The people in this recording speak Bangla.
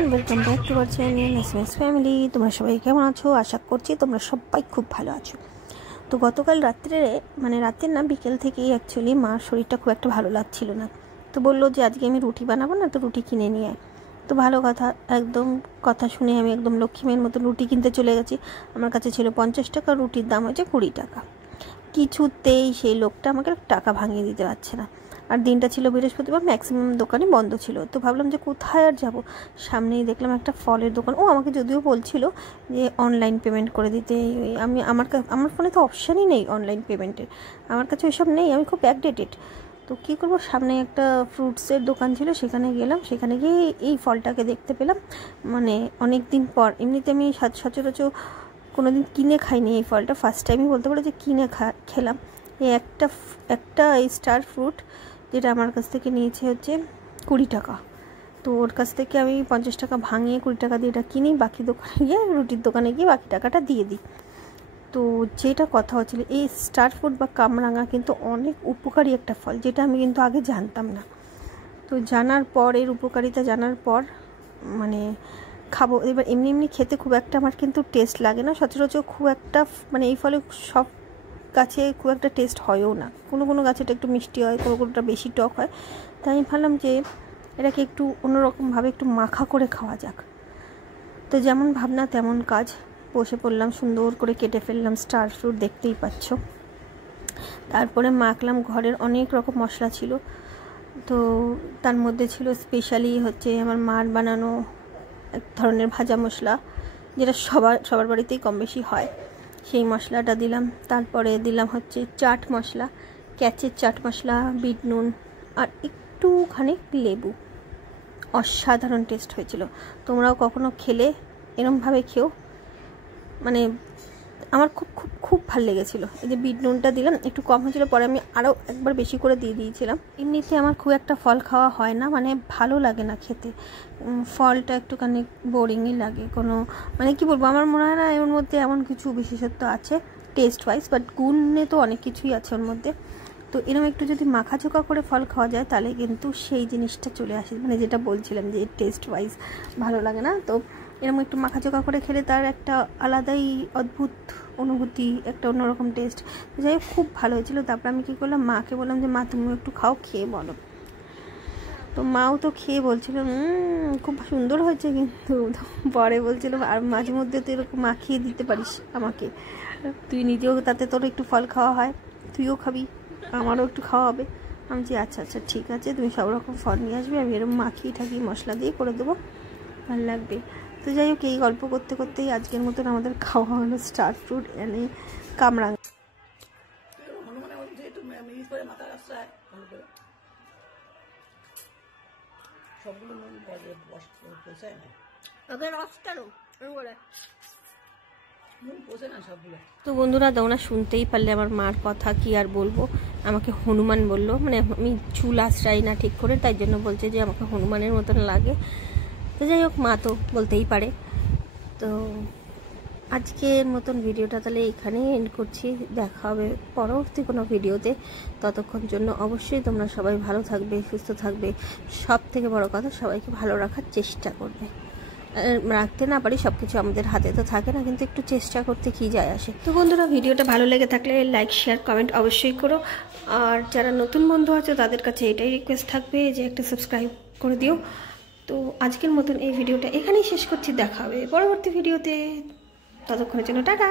Everyone, welcome back to our channel SMS family. তোমরা সবাই কেমন আছো? আশা করছি তোমরা সবাই খুব ভালো আছো। তো গতকাল রাত্রে, মানে রাতের না, বিকেল থেকেই অ্যাকচুয়ালি মার শরীরটা খুব একটা ভালো লাগছিল না। তো বললো যে আজকে আমি রুটি বানাবো না, তো রুটি কিনে নিয়ে আয়। তো ভালো কথা, একদম কথা শুনে আমি একদম লক্ষ্মীমের মতো রুটি কিনতে চলে গেছি। আমার কাছে ছিল 50 টাকা, রুটির দাম হয়েছে 20 টাকা। কিছুতেই সেই লোকটা আমাকে টাকা ভাঙিয়ে দিতে পারছে না। আর দিনটা ছিল বৃহস্পতিবার, ম্যাক্সিমাম দোকানই বন্ধ ছিল। তো ভাবলাম যে কোথায় আর যাব, সামনেই দেখলাম একটা ফলের দোকান। ও আমাকে যদিও বলছিল যে অনলাইন পেমেন্ট করে দিতে। আমি আমার ফোনে তো অপশানই নেই অনলাইন পেমেন্টের, আমার কাছে ওইসব নেই, আমি খুব ব্যাকডেটেড। তো কী করবো, সামনে একটা ফ্রুটসের দোকান ছিল, সেখানে গেলাম। সেখানে গিয়ে এই ফলটাকে দেখতে পেলাম। মানে অনেক দিন পর, এমনিতে আমি সচরাচর কোনো দিন কিনে খাইনি এই ফলটা, ফার্স্ট টাইমই বলতে পারো যে কিনে খেলাম। এই একটা এই স্টার ফ্রুট, যেটা আমার কাছ থেকে নিয়েছে হচ্ছে 20 টাকা। তো ওর কাছ থেকে আমি 50 টাকা ভাঙিয়ে 20 টাকা দিয়ে এটা কিনি, বাকি দোকানে গিয়ে, রুটির দোকানে গিয়ে বাকি টাকাটা দিয়ে দিই। তো যেটা কথা হচ্ছিল, এই স্টার ফ্রুট বা কামরাঙা কিন্তু অনেক উপকারী একটা ফল, যেটা আমি কিন্তু আগে জানতাম না। তো জানার পর, এর উপকারিতা জানার পর মানে খাবো। এবার এমনি খেতে খুব একটা আমার কিন্তু টেস্ট লাগে না সচরাচর, খুব একটা, মানে এই ফলে সব গাছে খুব একটা টেস্ট হয়ও না। কোনো গাছে এটা একটু মিষ্টি হয়, কোনোটা বেশি টক হয়। তাই আমি ভাবলাম যে এটাকে একটু অন্যরকমভাবে একটু মাখা করে খাওয়া যাক। তো যেমন ভাবনা তেমন কাজ, বসে পড়লাম, সুন্দর করে কেটে ফেললাম স্টার ফ্রুট, দেখতেই পাচ্ছ। তারপরে মাখলাম, ঘরের অনেক রকম মশলা ছিল। তো তার মধ্যে ছিল স্পেশালি হচ্ছে আমার মার বানানো এক ধরনের ভাজা মশলা, যেটা সবার বাড়িতেই কম বেশি হয়, সেই মশলাটা দিলাম। তারপরে দিলাম হচ্ছে চাট মশলা, ক্যাচের চাট মশলা, বিট নুন, আর একটুখানি লেবু। অসাধারণ টেস্ট হয়েছিল। তোমরাও কখনো খেলে এরমভাবে খেও, মানে আমার খুব খুব খুব ভালো লেগেছিলো। এই যে বিট নুনটা দিলাম, একটু কম হয়েছিল, পরে আমি আরও একবার বেশি করে দিয়ে দিয়েছিলাম। এমনিতে আমার খুব একটা ফল খাওয়া হয় না, মানে ভালো লাগে না খেতে, ফলটা একটুখানি বোরিংই লাগে। কোনো মানে কি বলবো, আমার মনে হয় না এর মধ্যে এমন কিছু বিশেষত্ব আছে টেস্ট ওয়াইজ, বাট গুণে তো অনেক কিছুই আছে ওর মধ্যে। তো এরকম একটু যদি মাখাচোকা করে ফল খাওয়া যায়, তাহলে কিন্তু সেই জিনিসটা চলে আসে, মানে যেটা বলছিলাম যে টেস্ট ওয়াইজ ভালো লাগে না। তো এরকম একটু মাখাচোকা করে খেলে তার একটা আলাদাই অদ্ভুত অনুভূতি, একটা অন্যরকম টেস্ট। যাই হোক, খুব ভালো হয়েছিল। তারপর আমি কী করলাম, মাকে বললাম যে মা তুমিও একটু খাও, খেয়ে বলো। তো মাও তো খেয়ে বলছিল খুব সুন্দর হয়েছে, কিন্তু পরে বলছিল আর মাঝে মধ্যে তো এরকম মাখিয়ে দিতে পারিস আমাকে, তুই নিজেও, তাতে তোর একটু ফল খাওয়া হয়, তুইও খাবি, আমারও একটু খাওয়া হবে। আমি যে আচ্ছা আচ্ছা ঠিক আছে, তুমি সব রকম ফল নিয়ে আসবে, আমি এরকম মাখিয়ে ঠাকিয়ে মশলা দিয়ে করে দেবো, ভালো লাগবে। তো যাই হোক, এই গল্প করতে করতেই আজকের মতন আমাদের খাওয়া হলো স্টার ফ্রুট এনে কামরাঙা। তো বন্ধুরা, তোমরা শুনতেই পারলে আমার মার কথা, কি আর বলবো। আমাকে হনুমান বললো, মানে আমি চুল আশ্রাই না ঠিক করে, তাই জন্য বলছে যে আমাকে হনুমানের মতন লাগে। তো যাই হোক, মা তো বলতেই পারে। তো আজকের মতন ভিডিওটা তাহলে এখানেই এন্ড করছি, দেখা হবে পরবর্তী কোনো ভিডিওতে। ততক্ষণ জন্য অবশ্যই তোমরা সবাই ভালো থাকবে, সুস্থ থাকবে, সব থেকে বড় কথা সবাইকে ভালো রাখার চেষ্টা করবে। রাখতে না পারি, সব কিছু আমাদের হাতে তো থাকে না, কিন্তু একটু চেষ্টা করতে কি যায় আসে। তো বন্ধুরা, ভিডিওটা ভালো লেগে থাকলে লাইক, শেয়ার, কমেন্ট অবশ্যই করো। আর যারা নতুন বন্ধু আছে তাদের কাছে এটাই রিকোয়েস্ট থাকবে যে একটা সাবস্ক্রাইব করে দিও। তো আজকের মতন এই ভিডিওটা এখানেই শেষ করছি, দেখা হবে পরবর্তী ভিডিওতে। ততক্ষণের জন্য টাটা।